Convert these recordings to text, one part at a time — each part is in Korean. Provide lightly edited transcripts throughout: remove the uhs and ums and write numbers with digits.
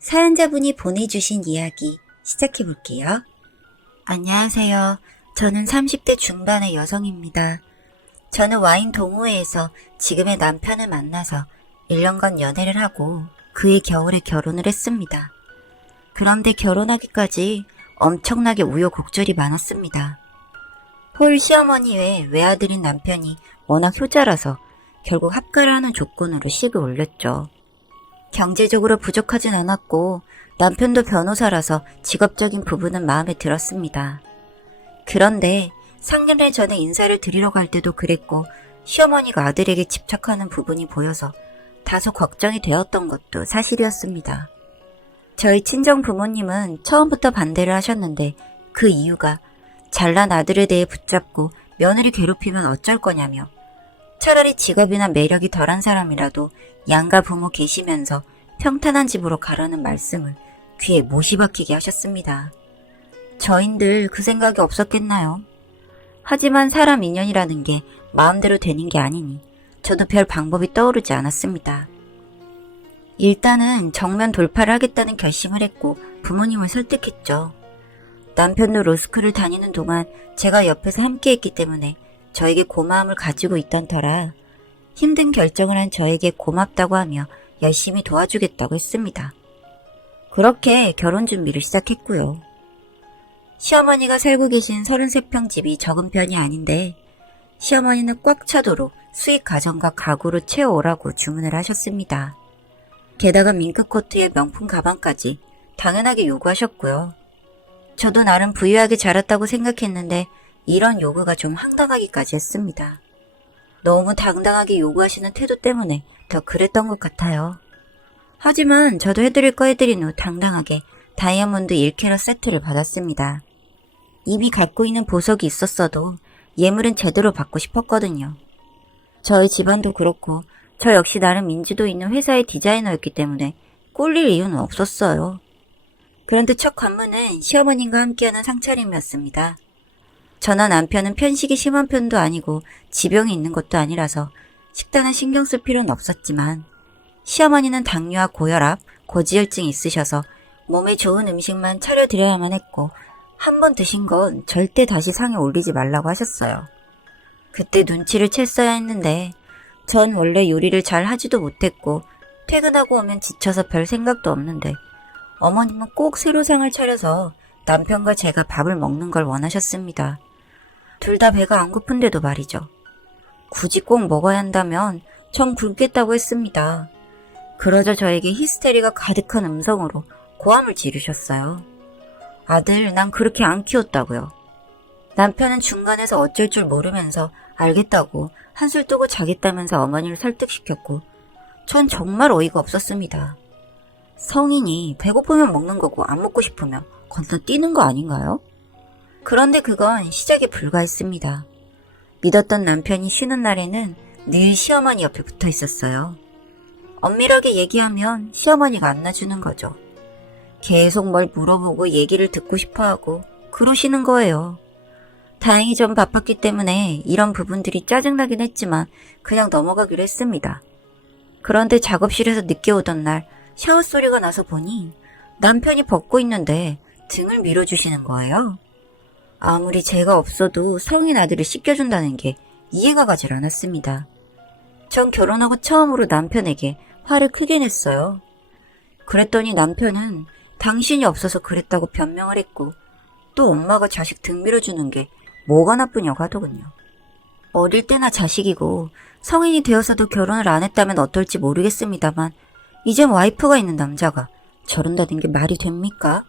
사연자분이 보내주신 이야기 시작해볼게요. 안녕하세요. 저는 30대 중반의 여성입니다. 저는 와인 동호회에서 지금의 남편을 만나서 1년간 연애를 하고 그해 겨울에 결혼을 했습니다. 그런데 결혼하기까지 엄청나게 우여곡절이 많았습니다. 폴 시어머니 외 외아들인 남편이 워낙 효자라서 결국 합가를 하는 조건으로 식을 올렸죠. 경제적으로 부족하진 않았고 남편도 변호사라서 직업적인 부분은 마음에 들었습니다. 그런데 상견례 전에 인사를 드리러 갈 때도 그랬고 시어머니가 아들에게 집착하는 부분이 보여서 다소 걱정이 되었던 것도 사실이었습니다. 저희 친정 부모님은 처음부터 반대를 하셨는데 그 이유가 잘난 아들에 대해 붙잡고 며느리 괴롭히면 어쩔 거냐며 차라리 직업이나 매력이 덜한 사람이라도 양가 부모 계시면서 평탄한 집으로 가라는 말씀을 귀에 못이 박히게 하셨습니다. 저희들 그 생각이 없었겠나요? 하지만 사람 인연이라는 게 마음대로 되는 게 아니니 저도 별 방법이 떠오르지 않았습니다. 일단은 정면 돌파를 하겠다는 결심을 했고 부모님을 설득했죠. 남편도 로스쿨을 다니는 동안 제가 옆에서 함께했기 때문에 저에게 고마움을 가지고 있던 터라 힘든 결정을 한 저에게 고맙다고 하며 열심히 도와주겠다고 했습니다. 그렇게 결혼 준비를 시작했고요. 시어머니가 살고 계신 33평 집이 적은 편이 아닌데 시어머니는 꽉 차도록 수익 가전과 가구로 채워오라고 주문을 하셨습니다. 게다가 밍크코트에 명품 가방까지 당연하게 요구하셨고요. 저도 나름 부유하게 자랐다고 생각했는데 이런 요구가 좀 황당하기까지 했습니다. 너무 당당하게 요구하시는 태도 때문에 더 그랬던 것 같아요. 하지만 저도 해드릴 거 해드린 후 당당하게 다이아몬드 1캐럿 세트를 받았습니다. 이미 갖고 있는 보석이 있었어도 예물은 제대로 받고 싶었거든요. 저희 집안도 그렇고 저 역시 나름 인지도 있는 회사의 디자이너였기 때문에 꼴릴 이유는 없었어요. 그런데 첫 관문은 시어머님과 함께하는 상차림이었습니다. 저나 남편은 편식이 심한 편도 아니고 지병이 있는 것도 아니라서 식단은 신경 쓸 필요는 없었지만 시어머니는 당뇨와 고혈압, 고지혈증이 있으셔서 몸에 좋은 음식만 차려드려야만 했고 한 번 드신 건 절대 다시 상에 올리지 말라고 하셨어요. 그때 눈치를 챘어야 했는데 전 원래 요리를 잘 하지도 못했고 퇴근하고 오면 지쳐서 별 생각도 없는데 어머님은 꼭 새로 상을 차려서 남편과 제가 밥을 먹는 걸 원하셨습니다. 둘 다 배가 안 고픈데도 말이죠. 굳이 꼭 먹어야 한다면 정 굶겠다고 했습니다. 그러자 저에게 히스테리가 가득한 음성으로 고함을 지르셨어요. 아들, 난 그렇게 안 키웠다고요. 남편은 중간에서 어쩔 줄 모르면서 알겠다고 한술 뜨고 자겠다면서 어머니를 설득시켰고 전 정말 어이가 없었습니다. 성인이 배고프면 먹는 거고 안 먹고 싶으면 건너뛰는 거 아닌가요? 그런데 그건 시작에 불과했습니다. 믿었던 남편이 쉬는 날에는 늘 시어머니 옆에 붙어 있었어요. 엄밀하게 얘기하면 시어머니가 안 놔주는 거죠. 계속 뭘 물어보고 얘기를 듣고 싶어하고 그러시는 거예요. 다행히 전 바빴기 때문에 이런 부분들이 짜증나긴 했지만 그냥 넘어가기로 했습니다. 그런데 작업실에서 늦게 오던 날 샤워 소리가 나서 보니 남편이 벗고 있는데 등을 밀어주시는 거예요. 아무리 제가 없어도 성인 아들을 씻겨준다는 게 이해가 가질 않았습니다. 전 결혼하고 처음으로 남편에게 화를 크게 냈어요. 그랬더니 남편은 당신이 없어서 그랬다고 변명을 했고 또 엄마가 자식 등 밀어주는 게 뭐가 나쁘냐고 하더군요. 어릴 때나 자식이고 성인이 되어서도 결혼을 안 했다면 어떨지 모르겠습니다만 이젠 와이프가 있는 남자가 저런다는 게 말이 됩니까?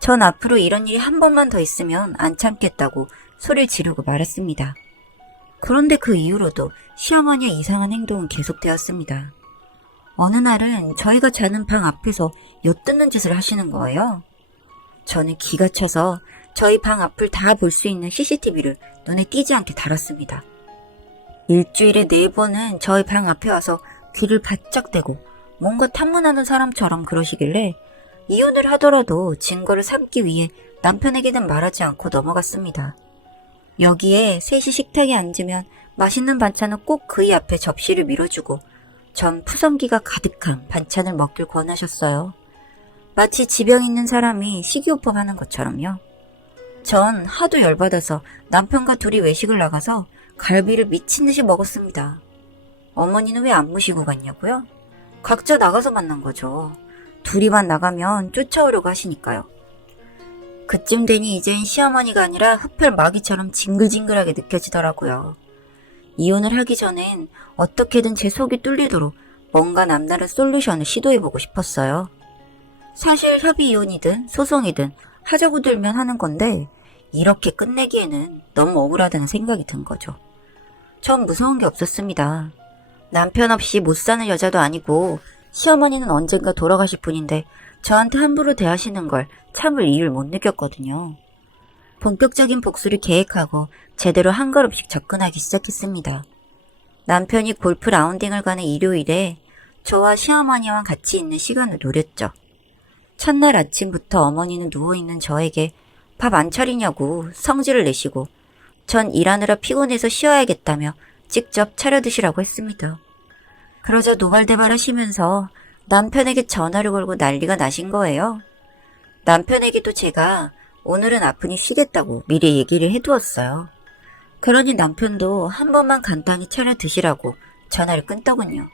전 앞으로 이런 일이 한 번만 더 있으면 안 참겠다고 소리를 지르고 말았습니다. 그런데 그 이후로도 시어머니의 이상한 행동은 계속되었습니다. 어느 날은 저희가 자는 방 앞에서 엿듣는 짓을 하시는 거예요. 저는 기가 차서 저희 방 앞을 다 볼 수 있는 CCTV를 눈에 띄지 않게 달았습니다. 일주일에 4번은 저희 방 앞에 와서 귀를 바짝 대고 뭔가 탐문하는 사람처럼 그러시길래 이혼을 하더라도 증거를 삼기 위해 남편에게는 말하지 않고 넘어갔습니다. 여기에 셋이 식탁에 앉으면 맛있는 반찬은 꼭 그의 앞에 접시를 밀어주고 전 푸성기가 가득한 반찬을 먹길 권하셨어요. 마치 지병 있는 사람이 식이요법 하는 것처럼요. 전 하도 열받아서 남편과 둘이 외식을 나가서 갈비를 미친 듯이 먹었습니다. 어머니는 왜 안 모시고 갔냐고요? 각자 나가서 만난 거죠. 둘이만 나가면 쫓아오려고 하시니까요. 그쯤 되니 이젠 시어머니가 아니라 흡혈 마귀처럼 징글징글하게 느껴지더라고요. 이혼을 하기 전엔 어떻게든 제 속이 뚫리도록 뭔가 남다른 솔루션을 시도해보고 싶었어요. 사실 협의 이혼이든 소송이든 하자고 들면 하는 건데 이렇게 끝내기에는 너무 억울하다는 생각이 든 거죠. 전 무서운 게 없었습니다. 남편 없이 못 사는 여자도 아니고 시어머니는 언젠가 돌아가실 분인데 저한테 함부로 대하시는 걸 참을 이유를 못 느꼈거든요. 본격적인 복수를 계획하고 제대로 한 걸음씩 접근하기 시작했습니다. 남편이 골프 라운딩을 가는 일요일에 저와 시어머니와 같이 있는 시간을 노렸죠. 첫날 아침부터 어머니는 누워있는 저에게 밥 안 차리냐고 성질을 내시고 전 일하느라 피곤해서 쉬어야겠다며 직접 차려 드시라고 했습니다. 그러자 노발대발 하시면서 남편에게 전화를 걸고 난리가 나신 거예요. 남편에게도 제가 오늘은 아프니 쉬겠다고 미리 얘기를 해두었어요. 그러니 남편도 한 번만 간단히 차려 드시라고 전화를 끊더군요.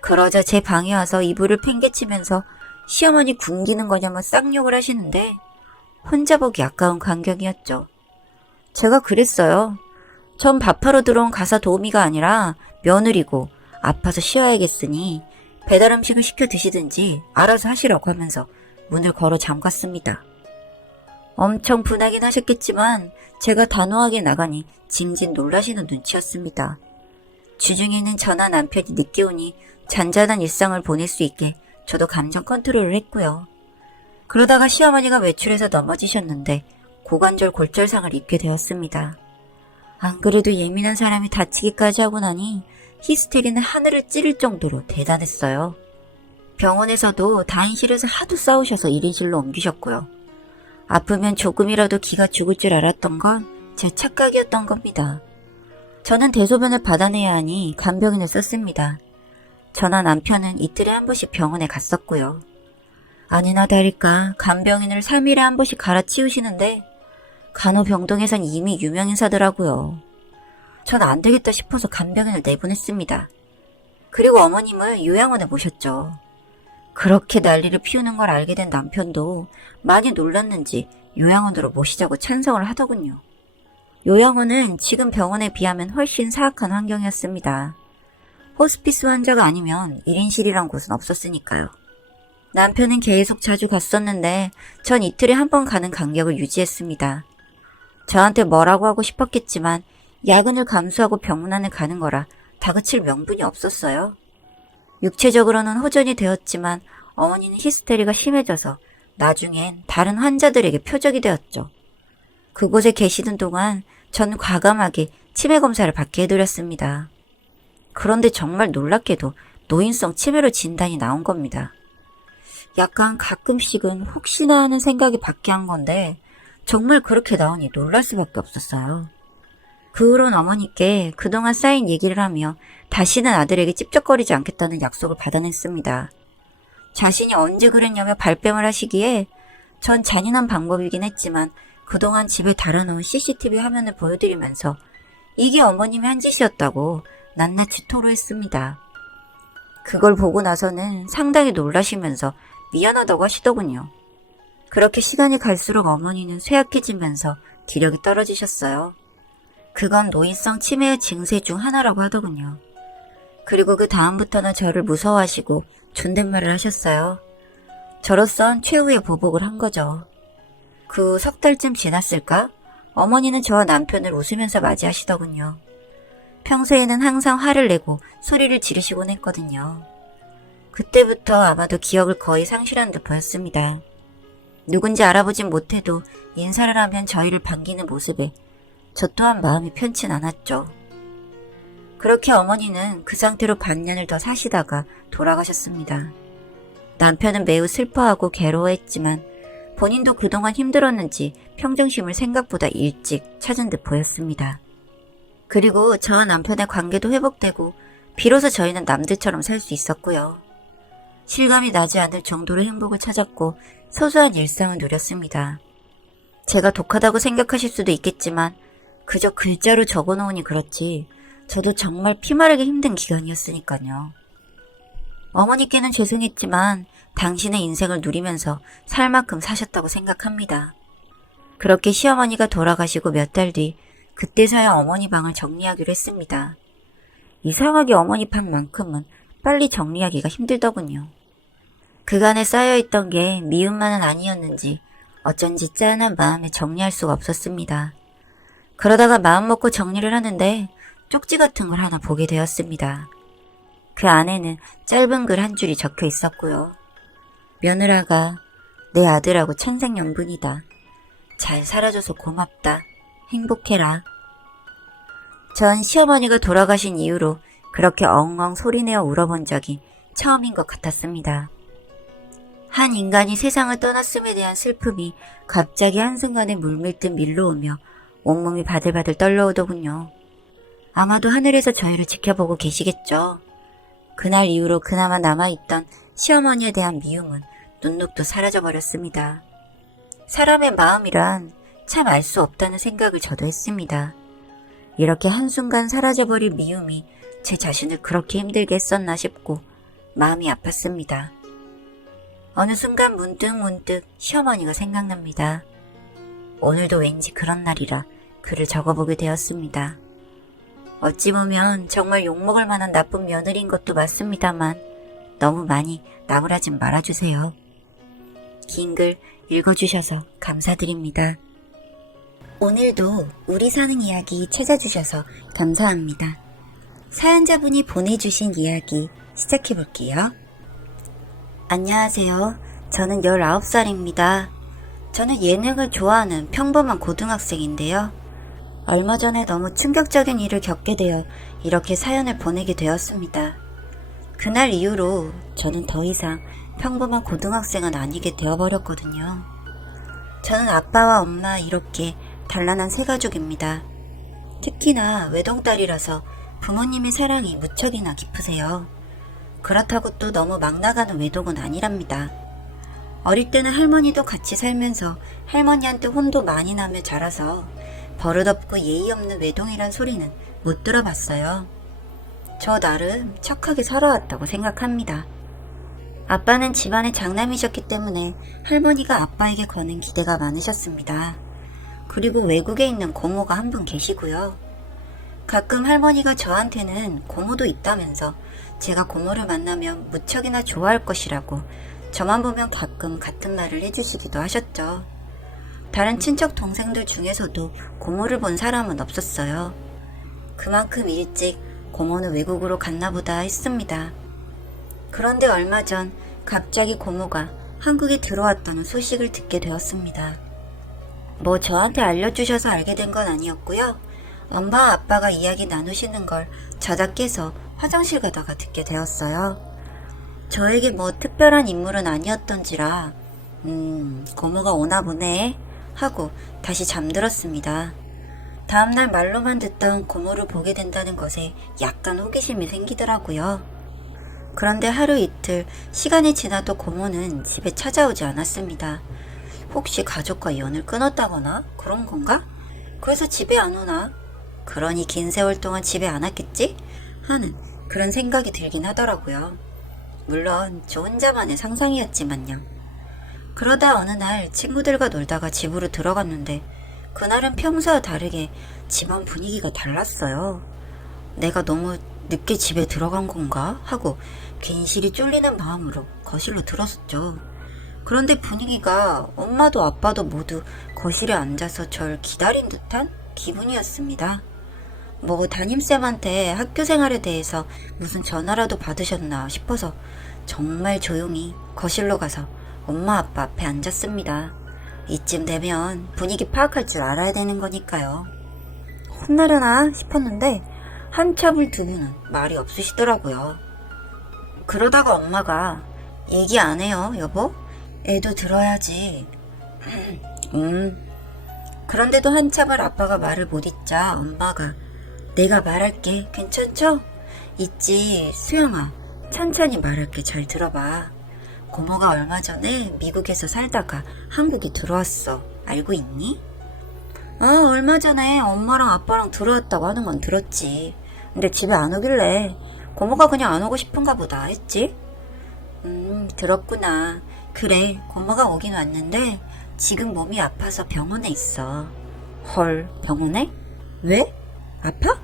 그러자 제 방에 와서 이불을 팽개치면서 시어머니 굶기는 거냐며 쌍욕을 하시는데 혼자 보기 아까운 광경이었죠. 제가 그랬어요. 전 밥하러 들어온 가사 도우미가 아니라 며느리고 아파서 쉬어야겠으니 배달 음식을 시켜 드시든지 알아서 하시라고 하면서 문을 걸어 잠갔습니다. 엄청 분하긴 하셨겠지만 제가 단호하게 나가니 짐짓 놀라시는 눈치였습니다. 주중에는 저나 남편이 늦게 오니 잔잔한 일상을 보낼 수 있게 저도 감정 컨트롤을 했고요. 그러다가 시어머니가 외출해서 넘어지셨는데 고관절 골절상을 입게 되었습니다. 안 그래도 예민한 사람이 다치기까지 하고 나니 히스테리는 하늘을 찌를 정도로 대단했어요. 병원에서도 다인실에서 하도 싸우셔서 1인실로 옮기셨고요. 아프면 조금이라도 기가 죽을 줄 알았던 건 제 착각이었던 겁니다. 저는 대소변을 받아내야 하니 간병인을 썼습니다. 저나 남편은 이틀에 한 번씩 병원에 갔었고요. 아니나 다를까 간병인을 3일에 한 번씩 갈아치우시는데 간호병동에선 이미 유명인사더라고요. 전 안 되겠다 싶어서 간병인을 내보냈습니다. 그리고 어머님을 요양원에 모셨죠. 그렇게 난리를 피우는 걸 알게 된 남편도 많이 놀랐는지 요양원으로 모시자고 찬성을 하더군요. 요양원은 지금 병원에 비하면 훨씬 사악한 환경이었습니다. 호스피스 환자가 아니면 1인실이란 곳은 없었으니까요. 남편은 계속 자주 갔었는데 전 이틀에 한 번 가는 간격을 유지했습니다. 저한테 뭐라고 하고 싶었겠지만 야근을 감수하고 병문안을 가는 거라 다그칠 명분이 없었어요. 육체적으로는 호전이 되었지만 어머니는 히스테리가 심해져서 나중엔 다른 환자들에게 표적이 되었죠. 그곳에 계시던 동안 전 과감하게 치매 검사를 받게 해드렸습니다. 그런데 정말 놀랍게도 노인성 치매로 진단이 나온 겁니다. 약간 가끔씩은 혹시나 하는 생각이 받게 한 건데 정말 그렇게 나오니 놀랄 수밖에 없었어요. 그 후론 어머니께 그동안 쌓인 얘기를 하며 다시는 아들에게 찝쩍거리지 않겠다는 약속을 받아냈습니다. 자신이 언제 그랬냐며 발뺌을 하시기에 전 잔인한 방법이긴 했지만 그동안 집에 달아놓은 CCTV 화면을 보여드리면서 이게 어머님이 한 짓이었다고 낱낱이 토로했습니다. 그걸 보고 나서는 상당히 놀라시면서 미안하다고 하시더군요. 그렇게 시간이 갈수록 어머니는 쇠약해지면서 기력이 떨어지셨어요. 그건 노인성 치매의 증세 중 하나라고 하더군요. 그리고 그 다음부터는 저를 무서워하시고 존댓말을 하셨어요. 저로선 최후의 보복을 한 거죠. 그 석 달쯤 지났을까? 어머니는 저와 남편을 웃으면서 맞이하시더군요. 평소에는 항상 화를 내고 소리를 지르시곤 했거든요. 그때부터 아마도 기억을 거의 상실한 듯 보였습니다. 누군지 알아보진 못해도 인사를 하면 저희를 반기는 모습에 저 또한 마음이 편치 않았죠. 그렇게 어머니는 그 상태로 반년을 더 사시다가 돌아가셨습니다. 남편은 매우 슬퍼하고 괴로워했지만 본인도 그동안 힘들었는지 평정심을 생각보다 일찍 찾은 듯 보였습니다. 그리고 저와 남편의 관계도 회복되고 비로소 저희는 남들처럼 살 수 있었고요. 실감이 나지 않을 정도로 행복을 찾았고 소소한 일상을 누렸습니다. 제가 독하다고 생각하실 수도 있겠지만 그저 글자로 적어놓으니 그렇지 저도 정말 피마르기 힘든 기간이었으니까요. 어머니께는 죄송했지만 당신의 인생을 누리면서 살 만큼 사셨다고 생각합니다. 그렇게 시어머니가 돌아가시고 몇 달 뒤 그때서야 어머니 방을 정리하기로 했습니다. 이상하게 어머니 방만큼은 빨리 정리하기가 힘들더군요. 그간에 쌓여있던 게 미움만은 아니었는지 어쩐지 짠한 마음에 정리할 수가 없었습니다. 그러다가 마음먹고 정리를 하는데 쪽지 같은 걸 하나 보게 되었습니다. 그 안에는 짧은 글 한 줄이 적혀 있었고요. 며느라가 내 아들하고 천생연분이다. 잘 살아줘서 고맙다. 행복해라. 전 시어머니가 돌아가신 이후로 그렇게 엉엉 소리내어 울어본 적이 처음인 것 같았습니다. 한 인간이 세상을 떠났음에 대한 슬픔이 갑자기 한순간에 물밀듯 밀려오며 온몸이 바들바들 떨려오더군요. 아마도 하늘에서 저희를 지켜보고 계시겠죠. 그날 이후로 그나마 남아있던 시어머니에 대한 미움은 눈녹도 사라져버렸습니다. 사람의 마음이란 참 알 수 없다는 생각을 저도 했습니다. 이렇게 한순간 사라져버릴 미움이 제 자신을 그렇게 힘들게 했었나 싶고 마음이 아팠습니다. 어느 순간 문득 시어머니가 생각납니다. 오늘도 왠지 그런 날이라 글을 적어보게 되었습니다. 어찌 보면 정말 욕먹을 만한 나쁜 며느리인 것도 맞습니다만 너무 많이 나무라진 말아주세요. 긴 글 읽어주셔서 감사드립니다. 오늘도 우리 사는 이야기 찾아주셔서 감사합니다. 사연자분이 보내주신 이야기 시작해볼게요. 안녕하세요. 저는 19살입니다. 저는 예능을 좋아하는 평범한 고등학생인데요. 얼마 전에 너무 충격적인 일을 겪게 되어 이렇게 사연을 보내게 되었습니다. 그날 이후로 저는 더 이상 평범한 고등학생은 아니게 되어버렸거든요. 저는 아빠와 엄마 이렇게 단란한 세 가족입니다. 특히나 외동딸이라서 부모님의 사랑이 무척이나 깊으세요. 그렇다고 또 너무 막 나가는 외동은 아니랍니다. 어릴 때는 할머니도 같이 살면서 할머니한테 혼도 많이 나며 자라서 버릇없고 예의 없는 외동이란 소리는 못 들어봤어요. 저 나름 착하게 살아왔다고 생각합니다. 아빠는 집안의 장남이셨기 때문에 할머니가 아빠에게 거는 기대가 많으셨습니다. 그리고 외국에 있는 고모가 한 분 계시고요. 가끔 할머니가 저한테는 고모도 있다면서 제가 고모를 만나면 무척이나 좋아할 것이라고 저만 보면 가끔 같은 말을 해주시기도 하셨죠. 다른 친척 동생들 중에서도 고모를 본 사람은 없었어요. 그만큼 일찍 고모는 외국으로 갔나 보다 했습니다. 그런데 얼마 전 갑자기 고모가 한국에 들어왔다는 소식을 듣게 되었습니다. 뭐 저한테 알려주셔서 알게 된 건 아니었고요. 엄마 아빠가 이야기 나누시는 걸 자다 깨서 화장실 가다가 듣게 되었어요. 저에게 뭐 특별한 인물은 아니었던지라 고모가 오나 보네 하고 다시 잠들었습니다. 다음날 말로만 듣던 고모를 보게 된다는 것에 약간 호기심이 생기더라고요. 그런데 하루 이틀 시간이 지나도 고모는 집에 찾아오지 않았습니다. 혹시 가족과 연을 끊었다거나 그런 건가? 그래서 집에 안 오나? 그러니 긴 세월 동안 집에 안 왔겠지? 하는 그런 생각이 들긴 하더라고요. 물론 저 혼자만의 상상이었지만요. 그러다 어느 날 친구들과 놀다가 집으로 들어갔는데 그날은 평소와 다르게 집안 분위기가 달랐어요. 내가 너무 늦게 집에 들어간 건가? 하고 괜시리 쫄리는 마음으로 거실로 들어섰죠. 그런데 분위기가 엄마도 아빠도 모두 거실에 앉아서 절 기다린 듯한 기분이었습니다. 뭐 담임쌤한테 학교 생활에 대해서 무슨 전화라도 받으셨나 싶어서 정말 조용히 거실로 가서 엄마 아빠 앞에 앉았습니다. 이쯤 되면 분위기 파악할 줄 알아야 되는 거니까요. 혼나려나 싶었는데 한참을 두 분은 말이 없으시더라고요. 그러다가 엄마가 얘기 안 해요, 여보? 애도 들어야지. 그런데도 한참을 아빠가 말을 못 잇자 엄마가 내가 말할게. 괜찮죠? 있지, 수영아. 천천히 말할게. 잘 들어봐. 고모가 얼마 전에 미국에서 살다가 한국에 들어왔어. 알고 있니? 얼마 전에 엄마랑 아빠랑 들어왔다고 하는 건 들었지. 근데 집에 안 오길래 고모가 그냥 안 오고 싶은가 보다 했지. 들었구나. 그래, 고모가 오긴 왔는데 지금 몸이 아파서 병원에 있어. 헐, 병원에? 왜? 아파?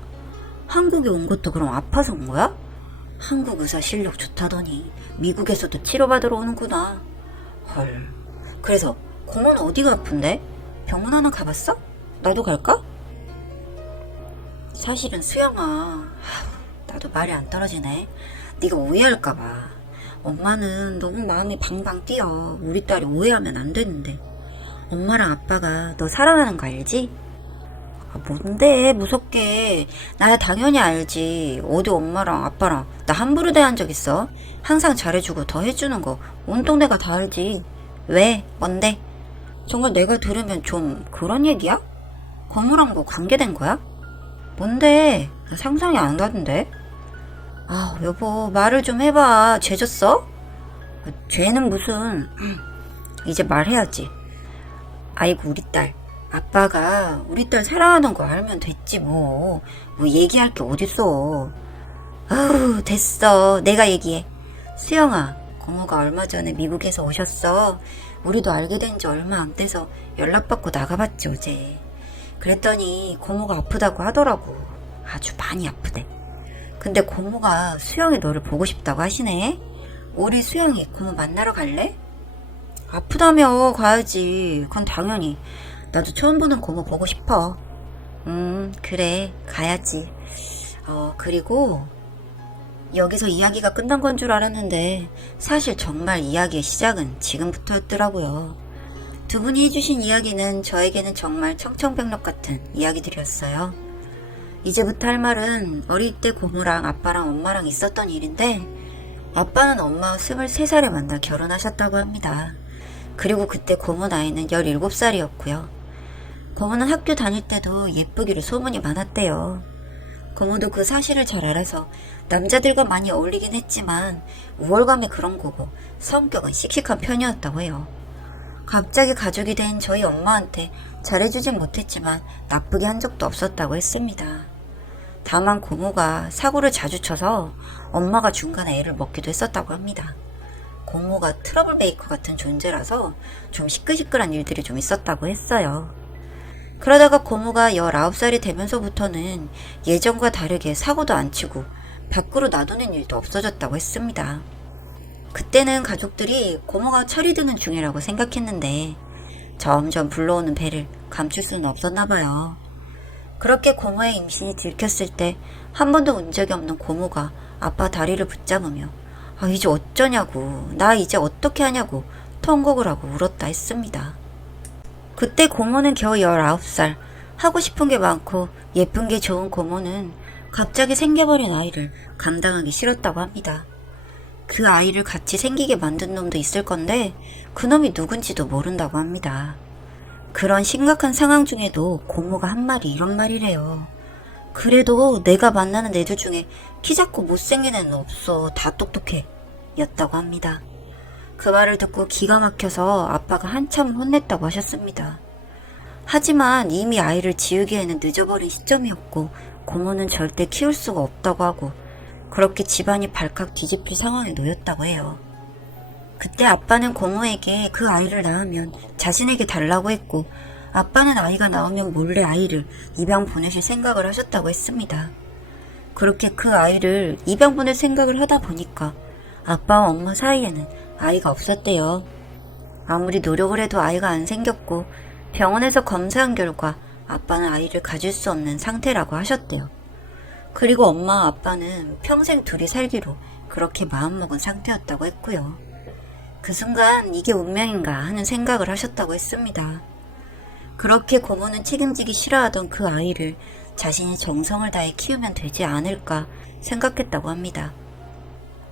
한국에 온 것도 그럼 아파서 온 거야? 한국 의사 실력 좋다더니 미국에서도 치료받으러 오는구나. 헐. 그래서 고모는 어디가 아픈데? 병원 하나 가봤어? 나도 갈까? 사실은 수영아, 나도 말이 안 떨어지네. 네가 오해할까봐. 엄마는 너무 마음이 방방 뛰어. 우리 딸이 오해하면 안 되는데. 엄마랑 아빠가 너 사랑하는 거 알지? 뭔데 무섭게. 나야 당연히 알지. 어디 엄마랑 아빠랑 나 함부로 대한 적 있어? 항상 잘해주고 더 해주는 거 온 동네가 다 알지. 왜? 뭔데? 정말 내가 들으면 좀 그런 얘기야? 고모랑 뭐 관계된 거야? 뭔데? 나 상상이 안 가던데? 여보, 말을 좀 해봐. 죄졌어? 죄는 무슨. 이제 말해야지. 아이고, 우리 딸. 아빠가 우리 딸 사랑하는 거 알면 됐지 뭐. 뭐 얘기할 게 어딨어. 아우, 됐어. 내가 얘기해. 수영아, 고모가 얼마 전에 미국에서 오셨어. 우리도 알게 된 지 얼마 안 돼서 연락받고 나가봤지 어제. 그랬더니 고모가 아프다고 하더라고. 아주 많이 아프대. 근데 고모가 수영이 너를 보고 싶다고 하시네. 우리 수영이 고모 만나러 갈래? 아프다며 가야지. 그건 당연히. 나도 처음 보는 고모 보고 싶어. 그래, 가야지. 그리고 여기서 이야기가 끝난 건 줄 알았는데 사실 정말 이야기의 시작은 지금부터였더라고요. 두 분이 해주신 이야기는 저에게는 정말 청천벽력 같은 이야기들이었어요. 이제부터 할 말은 어릴 때 고모랑 아빠랑 엄마랑 있었던 일인데, 아빠는 엄마 23살에 만나 결혼하셨다고 합니다. 그리고 그때 고모 나이는 17살이었고요. 고모는 학교 다닐 때도 예쁘기로 소문이 많았대요. 고모도 그 사실을 잘 알아서 남자들과 많이 어울리긴 했지만 우월감이 그런 거고 성격은 씩씩한 편이었다고 해요. 갑자기 가족이 된 저희 엄마한테 잘해주진 못했지만 나쁘게 한 적도 없었다고 했습니다. 다만 고모가 사고를 자주 쳐서 엄마가 중간에 애를 먹기도 했었다고 합니다. 고모가 트러블 메이커 같은 존재라서 좀 시끌시끌한 일들이 좀 있었다고 했어요. 그러다가 고모가 19살이 되면서부터는 예전과 다르게 사고도 안 치고 밖으로 놔두는 일도 없어졌다고 했습니다. 그때는 가족들이 고모가 철이 드는 중이라고 생각했는데 점점 불러오는 배를 감출 수는 없었나 봐요. 그렇게 고모의 임신이 들켰을 때 한 번도 운 적이 없는 고모가 아빠 다리를 붙잡으며 이제 어쩌냐고, 나 이제 어떻게 하냐고 통곡을 하고 울었다 했습니다. 그때 고모는 겨우 19살, 하고 싶은 게 많고 예쁜 게 좋은 고모는 갑자기 생겨버린 아이를 감당하기 싫었다고 합니다. 그 아이를 같이 생기게 만든 놈도 있을 건데 그놈이 누군지도 모른다고 합니다. 그런 심각한 상황 중에도 고모가 한 말이 이런 말이래요. 그래도 내가 만나는 애들 중에 키 작고 못생긴 애는 없어. 다 똑똑해. 였다고 합니다. 그 말을 듣고 기가 막혀서 아빠가 한참 혼냈다고 하셨습니다. 하지만 이미 아이를 지우기에는 늦어버린 시점이었고 고모는 절대 키울 수가 없다고 하고 그렇게 집안이 발칵 뒤집힐 상황에 놓였다고 해요. 그때 아빠는 고모에게 그 아이를 낳으면 자신에게 달라고 했고 아빠는 아이가 나오면 몰래 아이를 입양 보내실 생각을 하셨다고 했습니다. 그렇게 그 아이를 입양 보낼 생각을 하다 보니까 아빠와 엄마 사이에는 아이가 없었대요. 아무리 노력을 해도 아이가 안 생겼고 병원에서 검사한 결과 아빠는 아이를 가질 수 없는 상태라고 하셨대요. 그리고 엄마 아빠는 평생 둘이 살기로 그렇게 마음먹은 상태였다고 했고요. 그 순간 이게 운명인가 하는 생각을 하셨다고 했습니다. 그렇게 고모는 책임지기 싫어하던 그 아이를 자신이 정성을 다해 키우면 되지 않을까 생각했다고 합니다.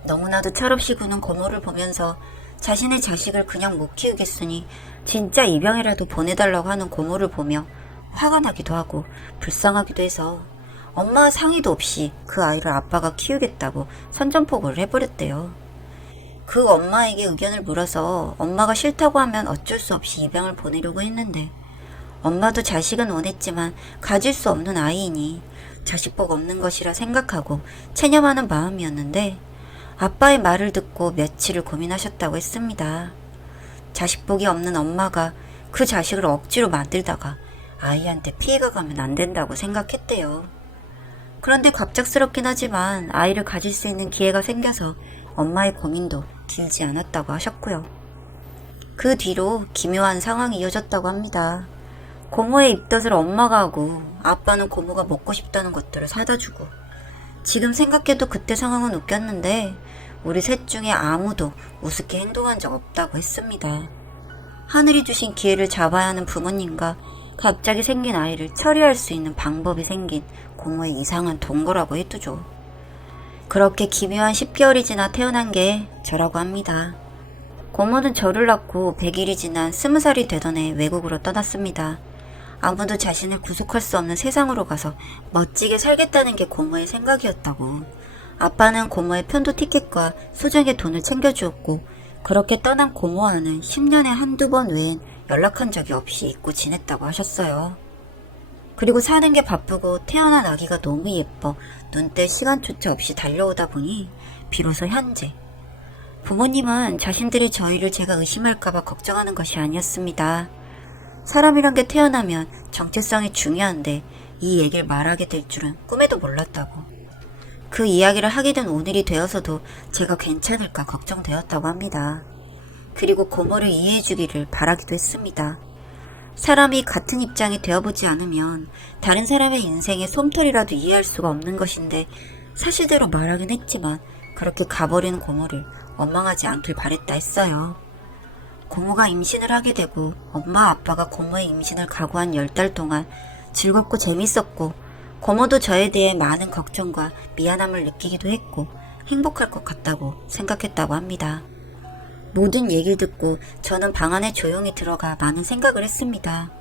너무나도 철없이 구는 고모를 보면서 자신의 자식을 그냥 못 키우겠으니 진짜 입양이라도 보내달라고 하는 고모를 보며 화가 나기도 하고 불쌍하기도 해서 엄마 상의도 없이 그 아이를 아빠가 키우겠다고 선전포고를 해버렸대요. 그 엄마에게 의견을 물어서 엄마가 싫다고 하면 어쩔 수 없이 입양을 보내려고 했는데 엄마도 자식은 원했지만 가질 수 없는 아이이니 자식복 없는 것이라 생각하고 체념하는 마음이었는데 아빠의 말을 듣고 며칠을 고민하셨다고 했습니다. 자식복이 없는 엄마가 그 자식을 억지로 만들다가 아이한테 피해가 가면 안 된다고 생각했대요. 그런데 갑작스럽긴 하지만 아이를 가질 수 있는 기회가 생겨서 엄마의 고민도 길지 않았다고 하셨고요. 그 뒤로 기묘한 상황이 이어졌다고 합니다. 고모의 입덧을 엄마가 하고 아빠는 고모가 먹고 싶다는 것들을 사다 주고 지금 생각해도 그때 상황은 웃겼는데 우리 셋 중에 아무도 우습게 행동한 적 없다고 했습니다. 하늘이 주신 기회를 잡아야 하는 부모님과 갑자기 생긴 아이를 처리할 수 있는 방법이 생긴 고모의 이상한 동거라고 해두죠. 그렇게 기묘한 10개월이 지나 태어난 게 저라고 합니다. 고모는 저를 낳고 100일이 지난 20살이 되던 해 외국으로 떠났습니다. 아무도 자신을 구속할 수 없는 세상으로 가서 멋지게 살겠다는 게 고모의 생각이었다고. 아빠는 고모의 편도 티켓과 소정의 돈을 챙겨주었고 그렇게 떠난 고모와는 10년에 한두 번 외엔 연락한 적이 없이 잊고 지냈다고 하셨어요. 그리고 사는 게 바쁘고 태어난 아기가 너무 예뻐 눈 뗄 시간조차 없이 달려오다 보니 비로소 현재. 부모님은 자신들이 저희를 제가 의심할까봐 걱정하는 것이 아니었습니다. 사람이란 게 태어나면 정체성이 중요한데 이 얘기를 말하게 될 줄은 꿈에도 몰랐다고. 그 이야기를 하게 된 오늘이 되어서도 제가 괜찮을까 걱정되었다고 합니다. 그리고 고모를 이해해주기를 바라기도 했습니다. 사람이 같은 입장이 되어보지 않으면 다른 사람의 인생의 솜털이라도 이해할 수가 없는 것인데 사실대로 말하긴 했지만 그렇게 가버리는 고모를 원망하지 않길 바랬다 했어요. 고모가 임신을 하게 되고 엄마 아빠가 고모의 임신을 각오한 10달 동안 즐겁고 재밌었고 고모도 저에 대해 많은 걱정과 미안함을 느끼기도 했고 행복할 것 같다고 생각했다고 합니다. 모든 얘기를 듣고 저는 방 안에 조용히 들어가 많은 생각을 했습니다.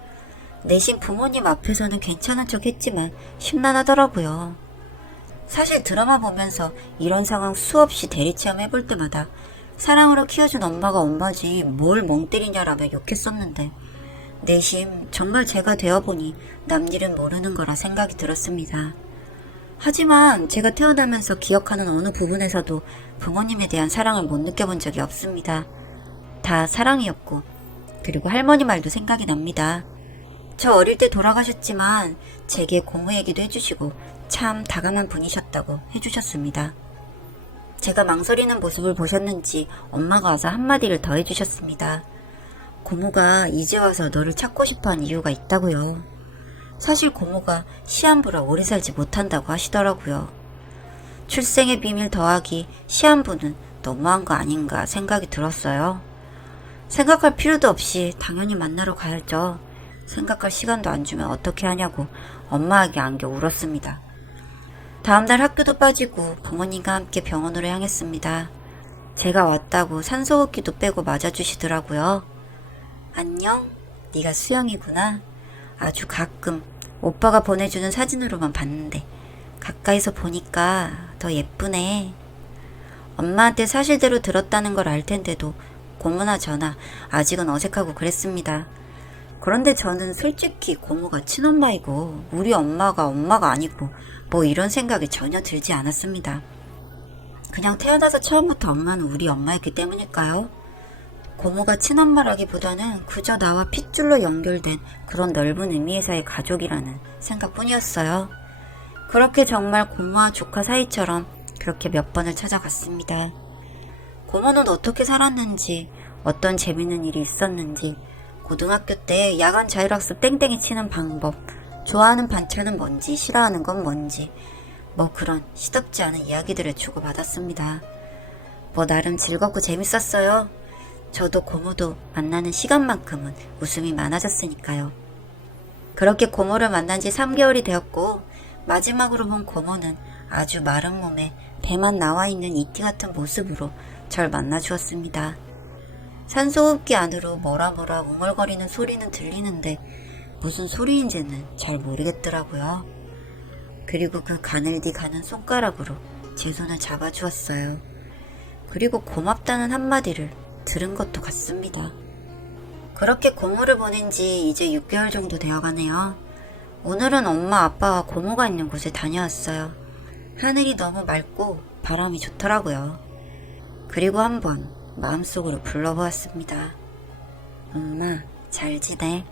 내심 부모님 앞에서는 괜찮은 척 했지만 심란하더라고요. 사실 드라마 보면서 이런 상황 수없이 대리체험 해볼 때마다 사랑으로 키워준 엄마가 엄마지 뭘 멍 때리냐라며 욕했었는데 내심 정말 제가 되어보니 남일은 모르는 거라 생각이 들었습니다. 하지만 제가 태어나면서 기억하는 어느 부분에서도 부모님에 대한 사랑을 못 느껴본 적이 없습니다. 다 사랑이었고 그리고 할머니 말도 생각이 납니다. 저 어릴 때 돌아가셨지만 제게 고모 얘기도 해주시고 참 다감한 분이셨다고 해주셨습니다. 제가 망설이는 모습을 보셨는지 엄마가 와서 한마디를 더 해주셨습니다. 고모가 이제 와서 너를 찾고 싶어한 이유가 있다고요. 사실 고모가 시한부라 오래 살지 못한다고 하시더라고요. 출생의 비밀 더하기 시한부는 너무한 거 아닌가 생각이 들었어요. 생각할 필요도 없이 당연히 만나러 가야죠. 생각할 시간도 안 주면 어떻게 하냐고 엄마에게 안겨 울었습니다. 다음날 학교도 빠지고 부모님과 함께 병원으로 향했습니다. 제가 왔다고 산소호흡기도 빼고 맞아주시더라고요. 안녕? 네가 수영이구나. 아주 가끔 오빠가 보내주는 사진으로만 봤는데 가까이서 보니까 더 예쁘네. 엄마한테 사실대로 들었다는 걸 알 텐데도 고모나 저나 아직은 어색하고 그랬습니다. 그런데 저는 솔직히 고모가 친엄마이고 우리 엄마가 아니고 뭐 이런 생각이 전혀 들지 않았습니다. 그냥 태어나서 처음부터 엄마는 우리 엄마였기 때문일까요? 고모가 친엄마라기보다는 그저 나와 핏줄로 연결된 그런 넓은 의미에서의 가족이라는 생각뿐이었어요. 그렇게 정말 고모와 조카 사이처럼 그렇게 몇 번을 찾아갔습니다. 고모는 어떻게 살았는지, 어떤 재밌는 일이 있었는지, 고등학교 때 야간 자율학습 땡땡이 치는 방법, 좋아하는 반찬은 뭔지, 싫어하는 건 뭔지, 뭐 그런 시덥지 않은 이야기들을 주고받았습니다. 뭐 나름 즐겁고 재밌었어요. 저도 고모도 만나는 시간만큼은 웃음이 많아졌으니까요. 그렇게 고모를 만난 지 3개월이 되었고 마지막으로 본 고모는 아주 마른 몸에 배만 나와 있는 이티 같은 모습으로 절 만나주었습니다. 산소호흡기 안으로 뭐라 웅얼거리는 소리는 들리는데 무슨 소리인지는 잘 모르겠더라고요. 그리고 그 가늘디 가는 손가락으로 제 손을 잡아주었어요. 그리고 고맙다는 한마디를 들은 것도 같습니다. 그렇게 고모를 보낸 지 이제 6개월 정도 되어가네요. 오늘은 엄마 아빠와 고모가 있는 곳에 다녀왔어요. 하늘이 너무 맑고 바람이 좋더라고요. 그리고 한번 마음속으로 불러보았습니다. 엄마, 잘 지내?